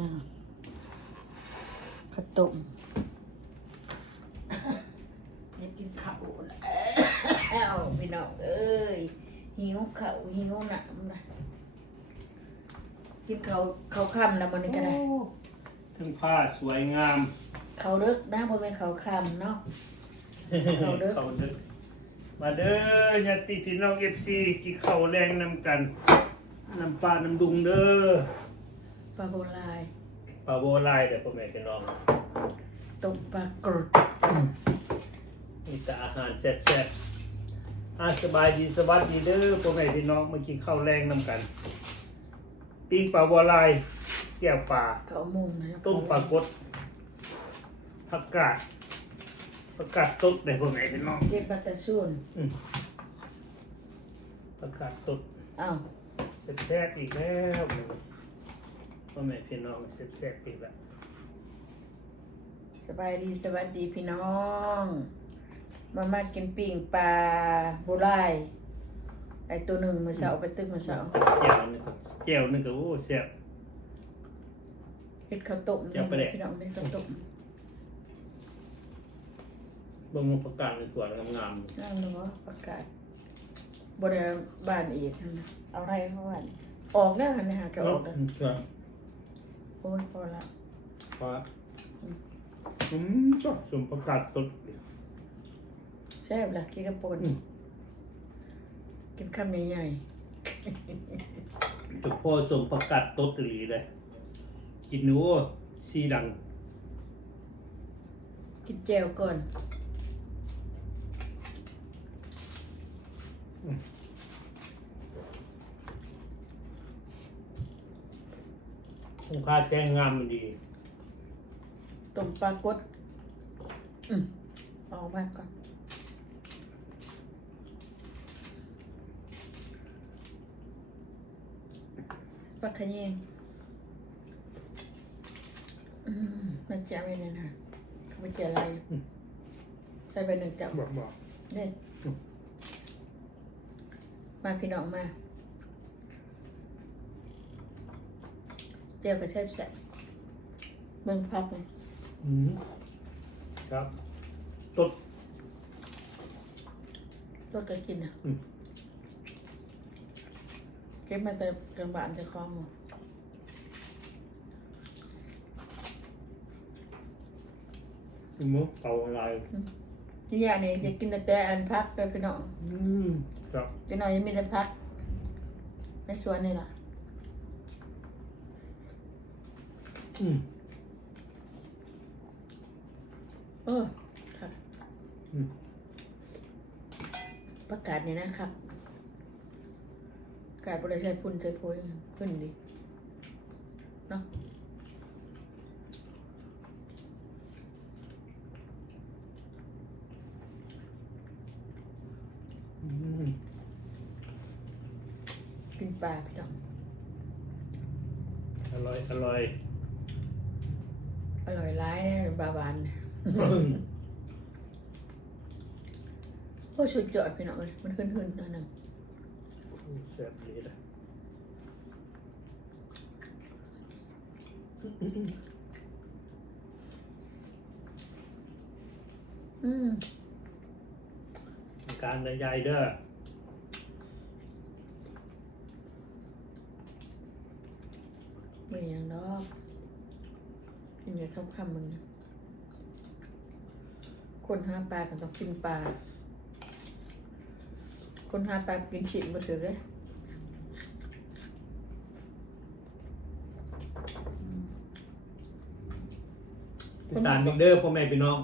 อ่าข้าวต้มอยากกินข้าวนะเอ้าพี่น้องเอ้ยหิวข้าวหิวหนามนะกินข้าวข้าวค่ำนะมันนี่ก็ได้ทั้งผ้าสวยงามข้าวเลิกนะบ่เป็นข้าวค่ำเนาะเข้าเด้อเข้าเด้อมาเด้อญาติพี่น้องเอฟซีกินข้าวแรงนำกันน้ำปลาน้ำดุงเด้อปลาโบราณ ปลาโบราณเด้อพ่อแม่พี่น้องต้มปลากรดมีแต่อาหารแซ่บๆอาสบายดีสวัสดีเด้อพ่อแม่พี่น้องมากินข้าวแรงนำกัน ปิ้งปลาโบราณแก้วปลาข้าวมุงนะต้มปลากดผักกาดผักกาดต้มได้พ่อแม่พี่น้องเก็บบัตตาซุนอืมผักกาดต้มอ้าวแซ่บๆอีกแล้ว พ่อแม่พี่น้องแซ่บๆอีกแล้วสบายดีสวัสดีพี่น้อง มามากินปิ้งปลาโบราณไอตัวหนึ่งมือเสาไปตึกมือเสาแก้วนึงก็แก้วนึงก็โอ้แซ่บเฮ็ดข้าวต้มจับไปเลยพี่น้องเฮ็ดข้าวต้มเบิ่งผักกาดในสวนงามนั่งเนาะประกาศบริบ้านอีกนะเอาไรเข้าบ้านออกแล้วหันนะฮะๆก็ออกแล้วครับ โอ้ยพอละพอละอืมชอบสมผักกาดต้มแซ่บละกินกระปนอืมกินคำใหญ่จุกพ่อสมผักกาดต้มอีหลีเลยกินหนูสีดังๆกินแจวก่อนคุ้ มค่าแจ้งงามมันดีต้มปลากดอืมเอาไปก่อนปลาขะแยงอืมมันจะไม่เนี่ยนะเขาไม่เจออะไรใส่ไปหนึ่งจับบอกบอกเนี่ยมาพี่น้องมา เจียวกระเทียมใส่เบิ่งพักเลยอืมครับต้มรถก็กินอะอืม เก็บมาแต่กลางบ้านจะคล้องหมดอืมเตาอะไรนี่อย่างนี้จะกินแต่อันพักเลยพี่น้องอืมครับพี่น้องยังมีแต่พักไม่ชวนนี่ล่ะ อืมเออครับอืมประกาศนี่นะครับประกาศบริษัทพุ่นใช้พุยขึ้นดีเนาะอืมกินปลาพี่น้องอร่อย อร่อยอ ร่อยร้ายนะบาบานเนี่ยโอ้ชุดยอดพี่น้องเลยมันขึ้นขึ้นๆหนั่นแซ่บดีนะอืมการใหญ่ๆเด้อไม่อย่างดอก กินอย่างคำๆมึงคนหาปลาก็ต้องกินปลา คนหาปลากินฉีกมาถือเลยติดตามอีกเด้อพ่อแม่พี่น้อง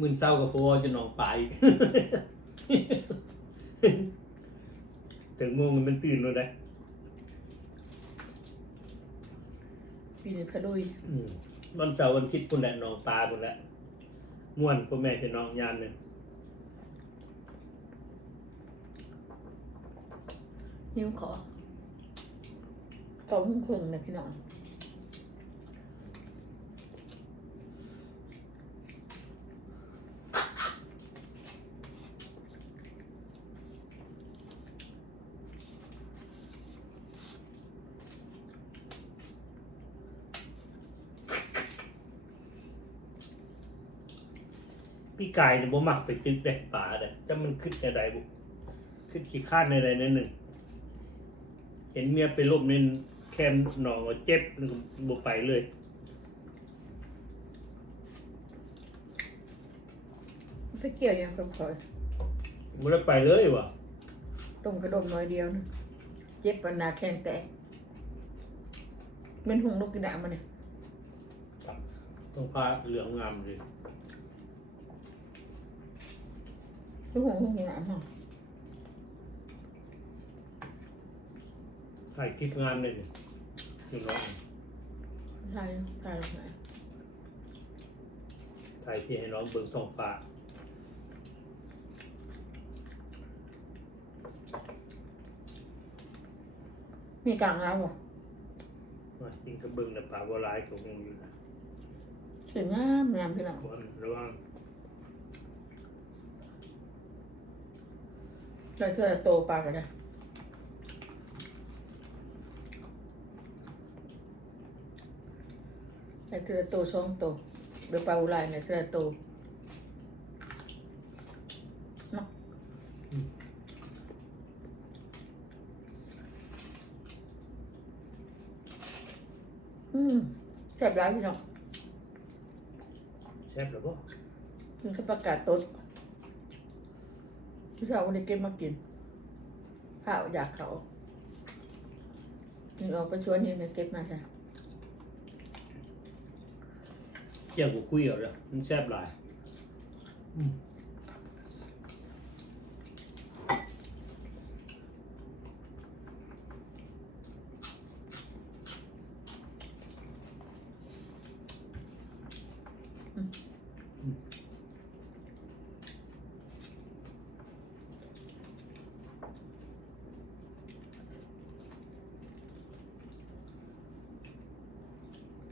มื่นเศร้ากับพ่อจะนองไปถึงโมงมันตื่นแล้วได้ปีนี้ขลุยอืม วันเสาร์วันอาทิตย์คุณแหละนองปลาคุณแหละม่วนพ่อแม่พี่น้องยามเนี่ยนิ้วขอต่อมุ่งครึ่งนะพี่น้อง พี่ กายเนี่ยบ่มักไปตึกได้ป่าเด้แต่มันขึ้นในใดบุขึ้นขี้ข้านในใดนั่นหนึ่ง เห็นเมียไปลบในแคมหนองก็เจ็บแล้วก็บ่ไปเลยไปเกี่ยวยังกับคอยบ่ได้ไปเลยวะต้มกระดมน้อยเดียวนะเจ็บปานนาแข้งแตกเป็นหงลูกกระดามันเนี่ยต้องพาเหลืองงามเลย ลูกหงลูกกระดาเนาะถ่ายคลิปงานเลยนี่คือน้องใช่ใช่ใช่ถ่ายที่ให้น้องเบิ่งท้องฟ้ามีกลางแล้วบ่ว่าจริงก็เบิ่งแต่ป่าบ่หลายก็คงอยู่นะสวยงามงามพี่น้องคนระวัง เราเจอโตปลากันได้ไอ้เธอโตสองโตเดี๋ยวปลาอุไรเนี่ยเธอโตเนาะอืมแซ่บร้ายพี่น้องแซ่บแล้วบ่กินข้าวปลากาดต้น พี่สาววันนี้เก็บมากิน ข้าวอยากเขานี่ออกไปชวนนี่นะเก็บมาใช่เกี่ยวกับคุยเอาแล้วมันแซ่บหลาย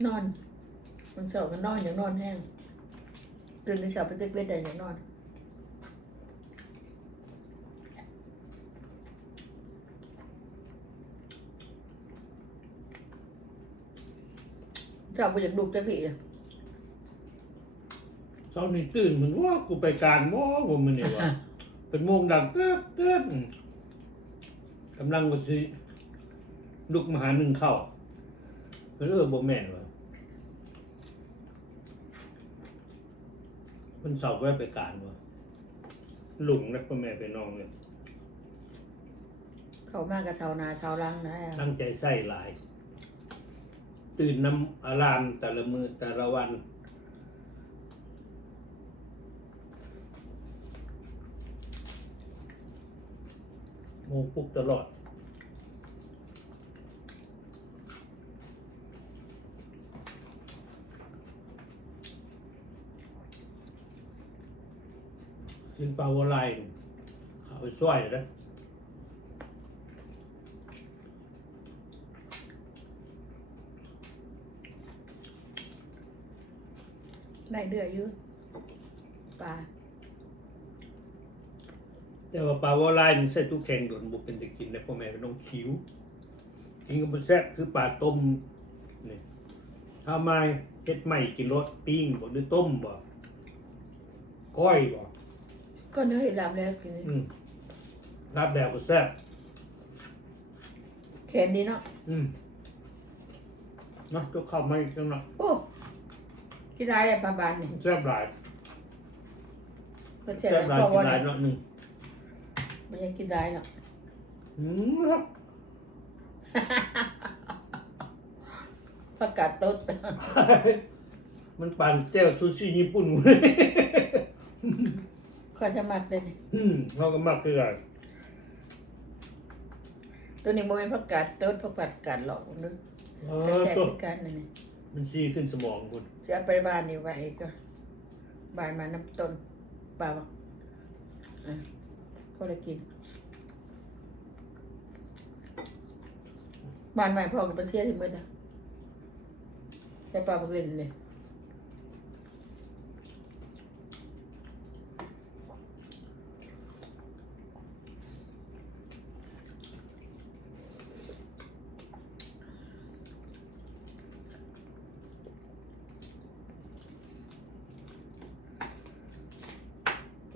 นอนมันเสาร์มันนอนอย่างนอนแห้งตื่นในเช้าไปตึกเวทได้อย่างนอนเช้าไปอยากดูจักดีเลยเช้านี้ตื่นเหมือนว่ากูไปการบ่บ่มื้อนี้ว่าเป็นโมงดังเต๊ดเต๊ดกำลังก็สิลุกมาหาหนึ่งเข้าเออบ่แม่นว่ะ มันเสาร์ก็ไปการว่ะลุงแล้วก็แม่ไปนองเลยเขามากกับชาวนาชาวลังนะตั้งใจใส่หลาย ตื่นน้ำอารามแต่ละมือแต่ละวัน โมงปลุกตลอด ปลาวลายเขาไปช่วยนะได้เดือยอยู่ปลาแต่ว่าปลาวลายนี่ใส่ตู้แข็งโดนบุเป็นตะกินนะพ่อแม่เป็นน้องคิ้วกินกับมันแซ่บคือปลาต้มนี่ถ้ามาเฮ็ดใหม่กินรสปิ้งบ่หรือต้มบ่ก้อยบ่ ก็เนื้อเห็ดลาบแล้วกินอืมรับแบบก็แซ่บแขนดีเนาะอืมเนาะก็เข้ามาอีกจังเนาะโอ้กินได้อะปลาบานนี่แซ่บหลายก็เจ็บแซ่บหลายพอกินวันหลายเนาะหนึ่งมันยังกินได้เนาะ อืมครับผักกาดต้นมันปั่นเจ้าซูชิญี่ปุ่น ข้อยจะมักเลยนี่อืมเขาก็มักคือกันตัวนี้โมเป็นผักกาดต้นผักกาดกาดหลอกนึกเอแต่อแซ่บตัวคือกันนี่นี่มันซีขึ้นสมองคุณจะเอาไปบ้านนี่ไว้ก็บ้านมาน้ำต้นปลาบอกอะพอได้กินบ้านใหม่พ่อกับไปเที่ยวที่มืดอะใช้ปลาบักเล่นเลย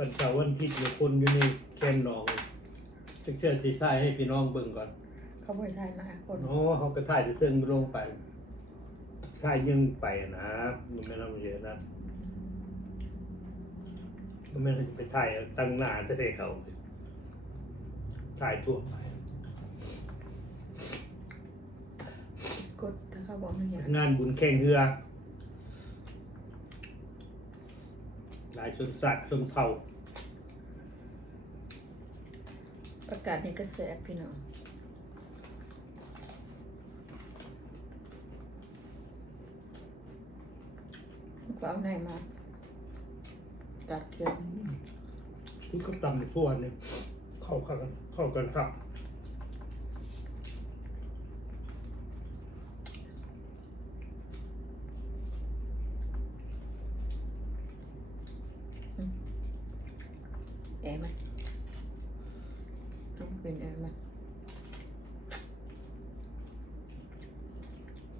วันเสาร์วันอาทิตย์อยู่คนอยู่ในแคนหนองจะเชื่อสีใส่ให้พี่น้องเบิ่งก่อนเขาบ่ได้มาคนโอ้เขาก็ถ่ายจะเทิงลงไปถ่ายยังไปนะมันไม่ต้องเยอะนะมันไม่ต้องไปถ่ายตั้งหน้าจะได้เขาถ่ายทั่วไป กดถ้าเขาบอกมันอย่างงานบุญแข่งเรือหลายชนสัตว์ชนเผ่า ประกาศในกระแสพี่น้องก็เอาไหนมาตัดเขียวที่เขาตำในทั่วเนี่ยเข้ากันเข้ากันครับแอร์ไหมต้อง เป็นแอร์ไหม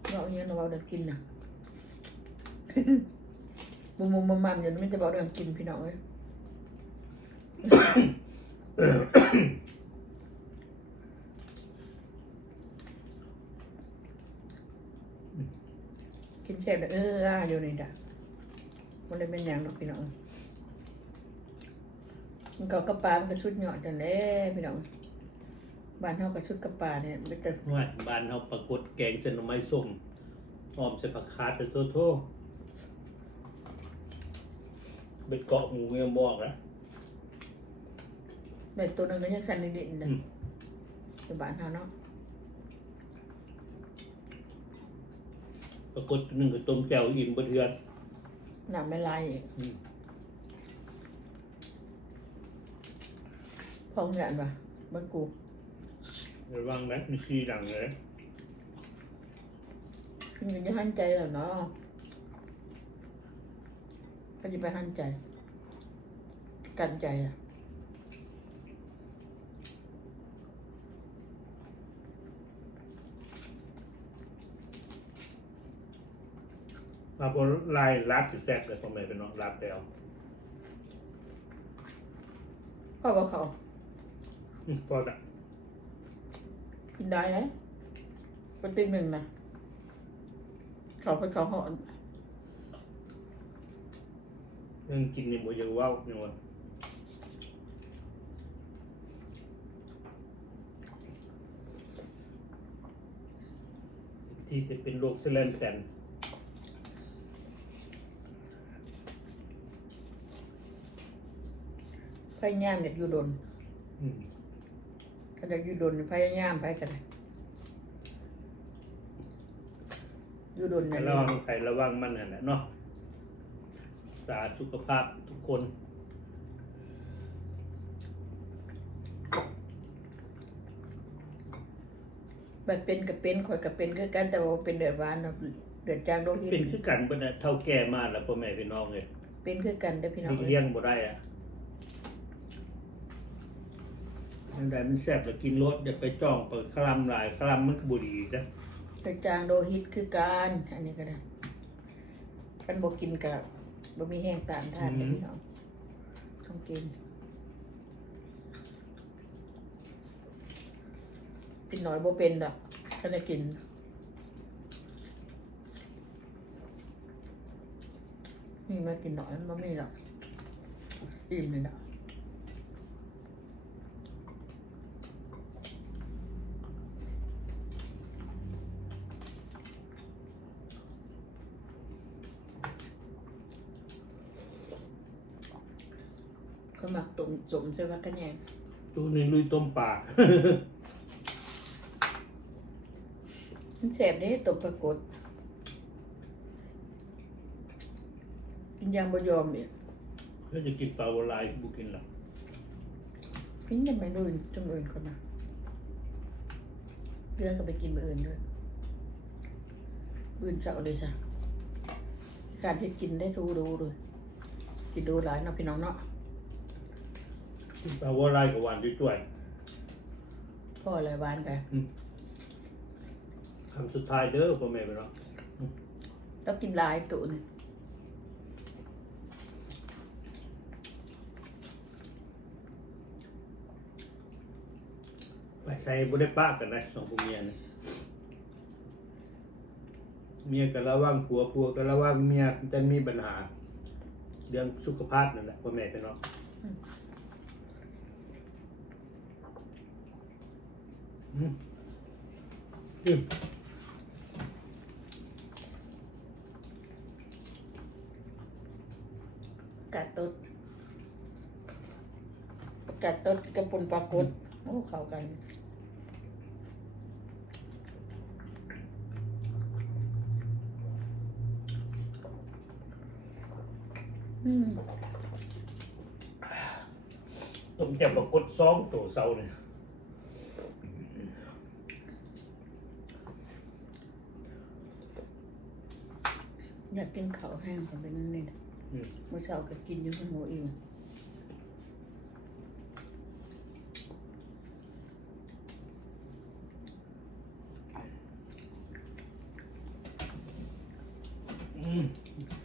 เราเอาเนี่ยเราเอาเรื่องกินนะมุมมุมมัมมัมอย่างนี้มันจะบอกเรื่องกินพี่น้องเอ้ยกินแซ่บแบบเอออ่าอยู่นี่จ้ะมันเลยเป็นอย่างดอกพี่น้อง มันก็กระปามันก็ชุดหยอดกันแหล้พี่น้องบ้านเฮาก็ชุดกระปาเนี่ยมันจะว่าบ้านเขาปรากฏแกงเส้นหน่อไม้ส้มหอมใส่ผักคาดแต่โทโทเป็นเกาะหมูยังบอกนะแบบตัวหนึงก็ยังสั่นนิดๆนะอืมอยู่บ้านเฮาเนาะปรากฏหนึ่งคือต้มแจ่วอิ่มบะเทือนน้ำไม่ลายอีก อืม พองยันป่ะเบิ่งกูระวังนะมีชีดังเลยมันจะหันใจแล้วเนาะก็จะไปหันใจ กันใจอะมาพอลายรับจะแซ่บเลยพ่อแม่เป็นน้องรับแล้วพ่อบอกเขาอืม พอละกินได้ไหมเป็นตีหนึ่งนะเขาไปเขาหอนยังกินในหมูยังว่าวนี่วะที่จะเป็นโรคเซเลนแตนพยายามอยากอยู่ดน อืมก็อยากอยู่ดนพยายามไปกันเลยอยู่ดนแต่เนี่ยระวังใครระวังมันนั่นแหละเนาะสาสุขภาพทุกคนบัดเป็นกับเป็นข่อยกับเป็นคือกันแต่ว่าเป็นเดือดร้อนเนาะเดือดจางโรคที่เป็นคือกันบ่ได้เท่าแก่มาแล้วพ่อแม่พี่น้องเลยเป็นคือกันได้อพี่น้องหลีกเอ้เลี่ยยงบ่ได้อะ ยังไดมันแซ่บแล้วกินรสอย่าไปจ้องไปคลำหลายคลำมันก็บ่ดีนะเดือดจางโรหิตคือกันอันนี้ก็ได้กันบ่กินกับบ่มีแห้งตามทานเด้อพี่น้องต้องกินกินหน่อยบ่เป็นดอกถ้าได้กินมีมากินหน่อยมันบ่มีหรอกอิ่มเลยนะก็ หมักตุ่มจุ่มใช่ไหมกันแยงตู้นี้ลุยต้มปลา มันแสบเด้ตบปรากฏกินยางบยอมอีกแล้วจะกินปลาวัวลายบุกินหรอกินยังไม่ดูจังอื่นคนนะเรื่องก็ไปกินมื้ออื่นด้วยมื้ออื่นเช้าเลยจ้ะการที่กินได้ดูดูด้วยกินดูหลายเนาะพี่น้องเนาะ เอาว่าไล่กับวันด้วยด้วยพ่ออะไรหวานไปคำสุดท้ายเด้อพ่อแม่ไปเนาะเรากินหลายตุนไปใส่บุได้ป้ากันนะสองพวกเมียนะเมียกับระว่างผัวผัวกับระว่างเมียจะมีปัญหา เรื่องสุขภาพนั่นแหละพ่อแม่ไปเนาะ อืมกาดตดกาดตดกระปุนปลากดโอ้เข้ากันอืม ต้มแจ่วปลากดซองตัวเซาเนี่ย อยากกินข้าวแห้งของเป็นนั่นนี่อืมเมื่อเช้าก็กินอยู่ข้างหัวอิ่มอืม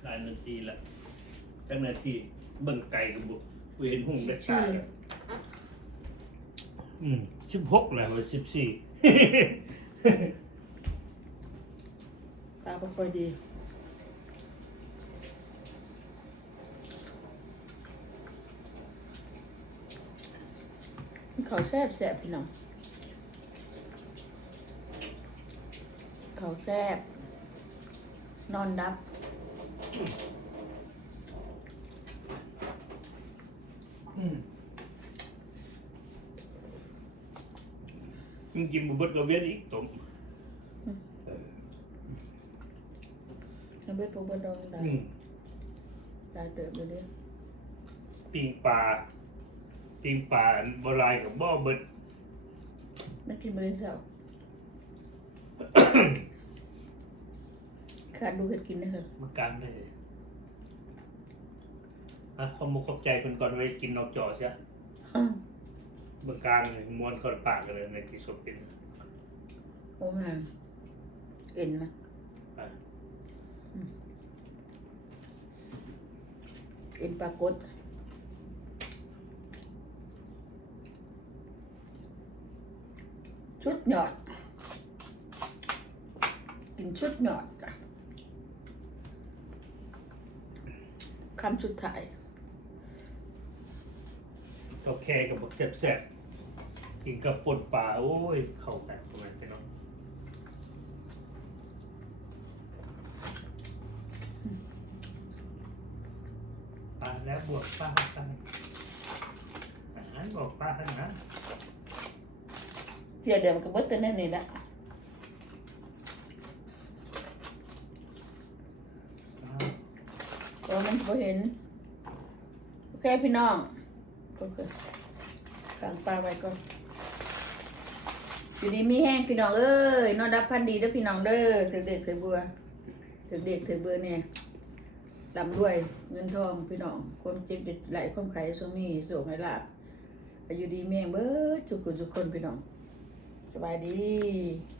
หลายนาทีละจังนาทีเบิ่งไก่กับบุเห็นหุ่งเล็กชายอืมสิบหกแล้วสิบสี่ตาไม่ค่อยดี เขาวแซ่บแซ่บพี่น้องเขาวแซ่บนอนดับอืมมึงกินบุเบิดก็เวียนอีกต้มน้ำเบ็ดพวกเบ็ดดองได้อืมได้เติบเลยเด้อ ปิงปลา ปิงปลาบลายกับบ่อเบิด ไม่กินมื้อเช้าขาดดูเห็ดกินนะเหรอมากลางได้เลยอะขอมุกขอบใจคนก่อนไว้กินนอกจอใช่อ้าวเบอร์กลางเลยม้วนเข้าปากกันเลยในที่สุดเป็นโอ้แม่เอ็นนะอะเอ็นปลากดชุด หยอดกินชุดหยอดคำสุดไทยก็แค่กับบักแซ่บๆกินกับปนปลาโอ้ย เข้ากันประมาณนี้เนาะปลาแล้วบวกปลากันอาหารบอกปลาให้นะ เพียเดิมกับเบิร์ตนั่นนี่ละอ่าเพราะมันพอเห็น โอเคพี่น้องโอเคกางปลาไว้ก่อนอยู่ดีมีแห้งพี่น้องเอ้ยนอนรับพันดีเด้อพี่น้องเด้อถือเด็กถือบัวถือเด็กถือเบือเนี่ยลำด้วยเงินทองพี่น้องความเจ็บเป็นไหลความไข่สมีโสมให้ลาบอายุดีแม่งเบิดทุกคนทุกคนพี่น้อง สบายดี